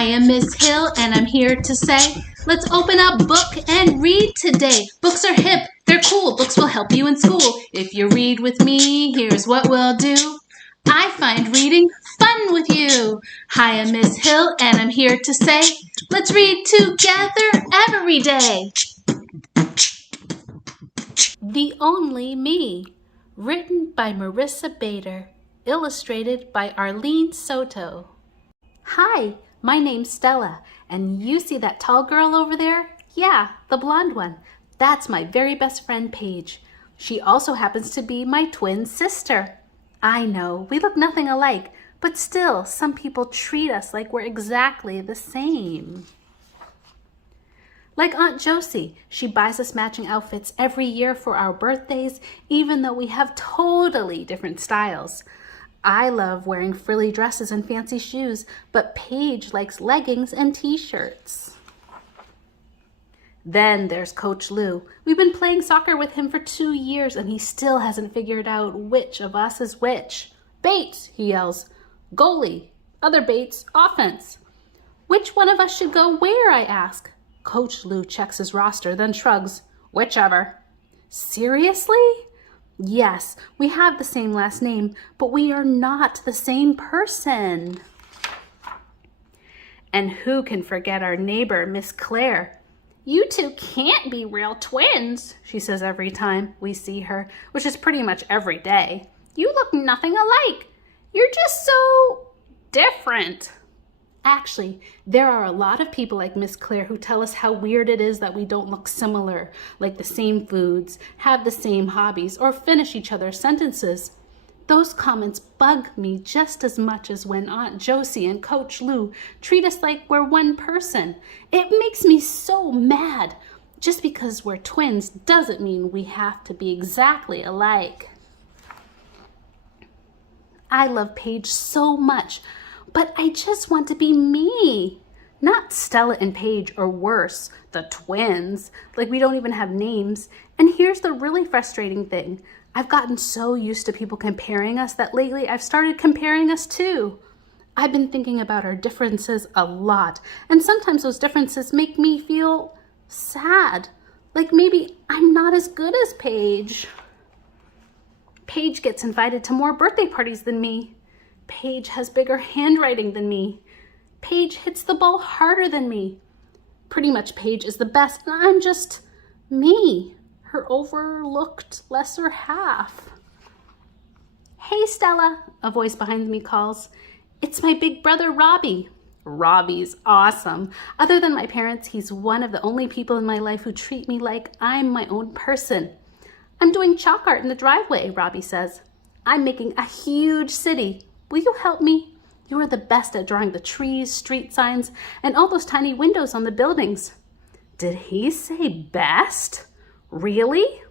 I am Miss Hill and I'm here to say, let's open a book and read today. Books are hip, they're cool, books will help you in school. If you read with me, here's what we'll do. I find reading fun with you. Hi, I'm Miss Hill and I'm here to say, let's read together every day. The Only Me, written by Marissa Bader, illustrated by Arlene Soto. Hi, my name's Stella, and you see that tall girl over there? Yeah, the blonde one. That's my very best friend, Paige. She also happens to be my twin sister. I know, we look nothing alike, but still, some people treat us like we're exactly the same. Like Aunt Josie, she buys us matching outfits every year for our birthdays, even though we have totally different styles. I love wearing frilly dresses and fancy shoes, but Paige likes leggings and t-shirts. Then there's Coach Lou. We've been playing soccer with him for 2 years and he still hasn't figured out which of us is which. Bates, he yells. Goalie. Other Bates, offense. Which one of us should go where, I ask. Coach Lou checks his roster, then shrugs. Whichever. Seriously? Yes, we have the same last name, but we are not the same person. And who can forget our neighbor, Miss Claire? You two can't be real twins, she says every time we see her, which is pretty much every day. You look nothing alike. You're just so different. Actually, there are a lot of people like Miss Claire who tell us how weird it is that we don't look similar, like the same foods, have the same hobbies, or finish each other's sentences. Those comments bug me just as much as when Aunt Josie and Coach Lou treat us like we're one person. It makes me so mad. Just because we're twins doesn't mean we have to be exactly alike. I love Paige so much. But I just want to be me, not Stella and Paige, or worse, the twins. Like we don't even have names. And here's the really frustrating thing. I've gotten so used to people comparing us that lately I've started comparing us too. I've been thinking about our differences a lot, and sometimes those differences make me feel sad. Like maybe I'm not as good as Paige. Paige gets invited to more birthday parties than me. Paige has bigger handwriting than me. Paige hits the ball harder than me. Pretty much Paige is the best, and I'm just me, her overlooked lesser half. Hey, Stella, a voice behind me calls. It's my big brother, Robbie. Robbie's awesome. Other than my parents, he's one of the only people in my life who treat me like I'm my own person. I'm doing chalk art in the driveway, Robbie says. I'm making a huge city. Will you help me? You are the best at drawing the trees, street signs, and all those tiny windows on the buildings. Did he say best? Really?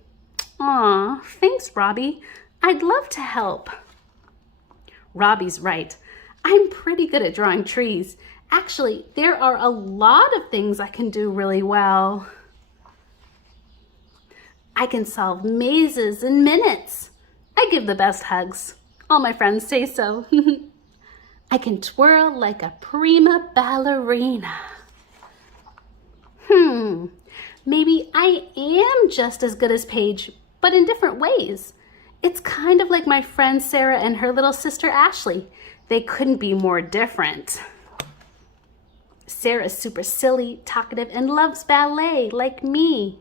Aw, thanks, Robbie. I'd love to help. Robbie's right. I'm pretty good at drawing trees. Actually, there are a lot of things I can do really well. I can solve mazes in minutes. I give the best hugs. All my friends say so. I can twirl like a prima ballerina. Maybe I am just as good as Paige, but in different ways. It's kind of like my friend Sarah and her little sister Ashley. They couldn't be more different. Sarah's super silly, talkative, and loves ballet like me.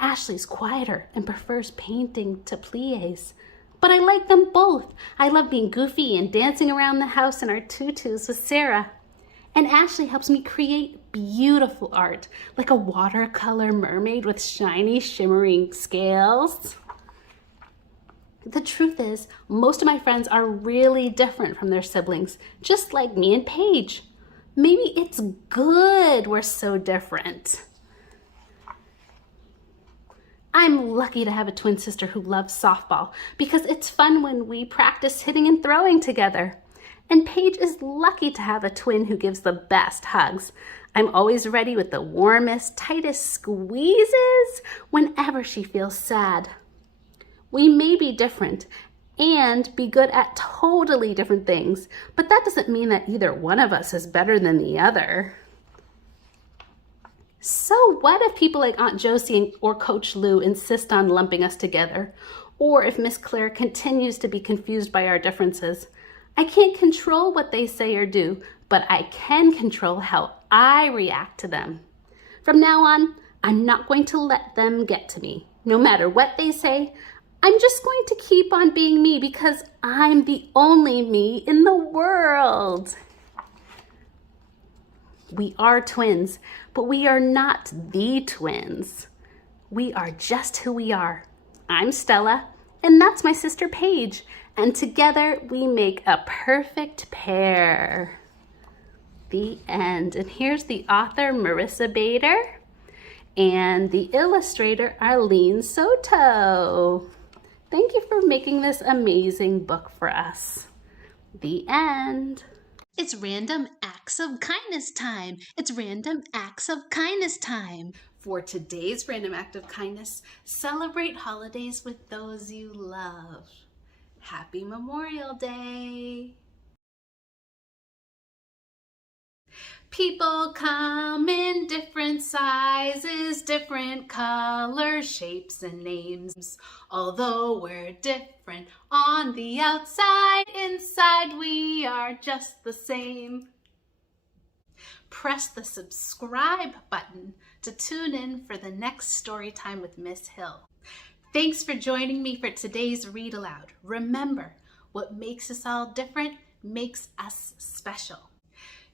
Ashley's quieter and prefers painting to plies. But I like them both. I love being goofy and dancing around the house in our tutus with Sarah. And Ashley helps me create beautiful art, like a watercolor mermaid with shiny, shimmering scales. The truth is, most of my friends are really different from their siblings, just like me and Paige. Maybe it's good we're so different. I'm lucky to have a twin sister who loves softball because it's fun when we practice hitting and throwing together. And Paige is lucky to have a twin who gives the best hugs. I'm always ready with the warmest, tightest squeezes whenever she feels sad. We may be different, and be good at totally different things. But that doesn't mean that either one of us is better than the other. So what if people like Aunt Josie or Coach Lou insist on lumping us together? Or if Miss Claire continues to be confused by our differences? I can't control what they say or do, but I can control how I react to them. From now on, I'm not going to let them get to me. No matter what they say, I'm just going to keep on being me because I'm the only me in the world. We are twins, but we are not the twins. We are just who we are. I'm Stella, and that's my sister Paige, and together we make a perfect pair. The end. And here's the author, Marissa Bader, and the illustrator, Arlene Soto. Thank you for making this amazing book for us. The end. It's random acts of kindness time. It's random acts of kindness time. For today's random act of kindness, celebrate holidays with those you love. Happy Memorial Day. People come in different sizes, different colors, shapes, and names. Although we're different on the outside, inside we are just the same. Press the subscribe button to tune in for the next story time with Miss Hill. Thanks for joining me for today's read aloud. Remember, what makes us all different makes us special.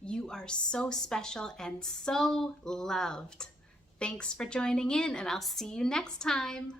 You are so special and so loved. Thanks for joining in, and I'll see you next time.